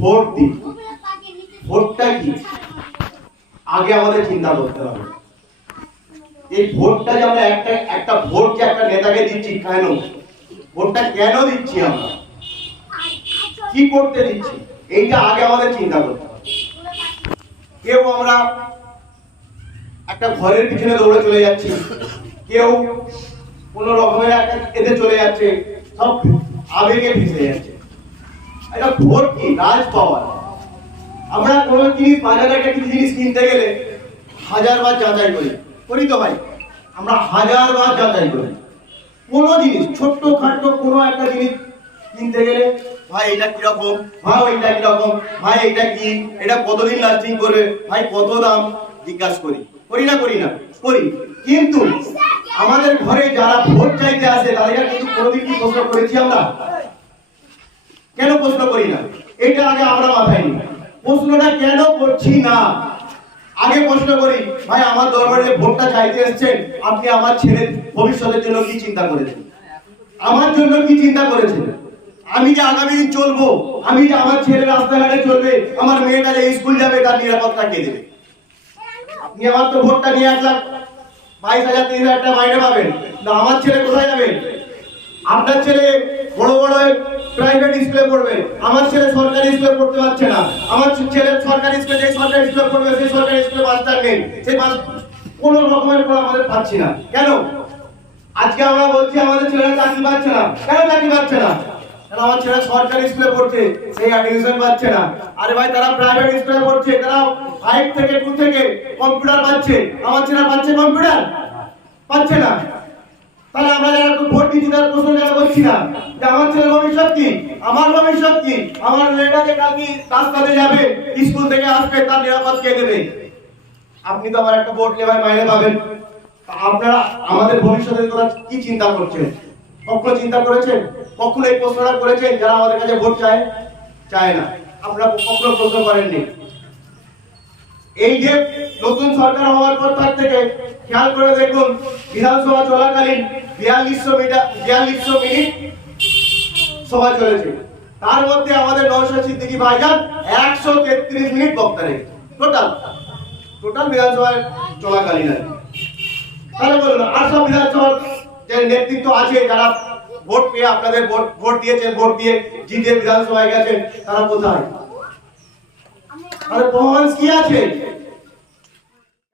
Vote দিই, ভোটটা কি আগে আমাদের চিন্তা করতে হবে। এই ভোটটা যে আমরা একটা ভোট যে একটা নেতাকে দিচ্ছি, কেন ভোটটা কেন দিচ্ছি, আমরা কি করতে দিচ্ছি, এইটা আগে আমাদের চিন্তা করতে হবে। কেউ আমরা একটা ঘরের পিছনে দৌড়ে চলে যাচ্ছি, কেউ কোন রকমের একটা এতে চলে যাচ্ছে, সব আবেগে ভেসে যাচ্ছে। এটা ভোট কি রাজ পাওয়ার। আমরা কোনো জিনিস বাজারে একটা কিছু জিনিস কিনতে গেলে 1000 বার যাচাই করি তো ভাই, আমরা 1000 বার যাচাই করি। কোনো জিনিস ছোট্ট খাট্ট কোনো একটা জিনিস কিনতে গেলে, ভাই এটা কিরকম, ভাই ওইটা কিরকম, ভাই এটা কি, এটা কতদিন লাস্টিং করবে, ভাই কত দাম, জিজ্ঞাসা করি না করি। কিন্তু আমাদের ঘরে যারা ভোট চাইতে আসে তাদের কিন্তু কোনোদিন কি প্রশ্ন করেছি আমরা? কেন প্রশ্ন করি না? এটা আগে আমরা মাথায় নিই। প্রশ্নটা কেন করছি না আগে প্রশ্ন করি, ভাই আমার দরবারে ভোটটা চাইতে এসেছেন, আপনি আমার ছেলের ভবিষ্যতের জন্য কি চিন্তা করেছেন, আমার জন্য কি চিন্তা করেছেন, আমি যে আগামী দিন চলবো, আমি যে আমার ছেলে রাস্তাঘাটে চলবে, আমার মেয়েটা যে স্কুল যাবে, তার নিরাপত্তা কে দেবে? আপনি আমার তো ভোটটা নিয়ে 1,22,000 30,000 টাকা মাইনে পাবেন, না আমার ছেলে কোথায় যাবে? আপনার ছেলে বড় বড় প্রাইভেট স্কুলে পড়বে, আমার ছেলে সরকারি স্কুলে পড়তে পারছে না। আমার ছেলে সরকারি স্কুলে, যে সরকারি স্কুলে পড়বে সেই সরকারি স্কুলে মাস্টার নেই, সেই কোন রকমের পড়া আমাদের পাচ্ছি না। কেন? আজকে আমরা বলছি আমাদের ছেলেরা চাকরি পাচ্ছে না। কেন চাকরি পাচ্ছে না? কারণ আমার ছেলে সরকারি স্কুলে পড়ছে, সেই অ্যাডমিশন পাচ্ছে না। আরে ভাই তারা প্রাইভেট স্কুলে পড়ছে, তারা 5 থেকে 2 থেকে কম্পিউটার পাচ্ছে, আমার ছেলে পাচ্ছে কম্পিউটার? পাচ্ছে না। তাহলে আমরা যারা ভোট দিচ্ছি তার প্রশ্ন কেন করছি না যে আমার ছেলের ভবিষ্যৎ কি, আমার ভবিষ্যৎ কি, আমার মেয়েটাকে কালকে রাস্তাতে যাবে, স্কুল থেকে আসবে, তার নিরাপদ কে দেবে? আপনি তো আমার একটা ভোট নেবার মাইনে পাবেন, আপনারা আমাদের ভবিষ্যতের কথা কি চিন্তা করছেন? কখনো চিন্তা করেছেন? কখনো এই প্রশ্নটা করেছেন যারা আমাদের কাছে ভোট চায় না? আপনারা কখনো প্রশ্ন করেননি। এই যে নতুন সরকার হওয়ার পর থেকে খেয়াল করে দেখুন, বিধানসভা চলাকালীন 4200 মিনিট সভা চলেছে, তার মধ্যে আমাদের নওশাদ সিদ্দিকী ভাইজান 133 মিনিট বক্তা রেখেছে টোটাল বিধানসভা চলাকালীন। তাহলে বলুন আর সব বিধানসভার যে নেতৃত্ব আছে, যারা ভোট পেয়ে আপনাদের ভোট দিয়েছেন, ভোট দিয়ে জিতে বিধানসভায় গেছেন, তারা কোথায়? আর পারফরম্যান্স কি আছে?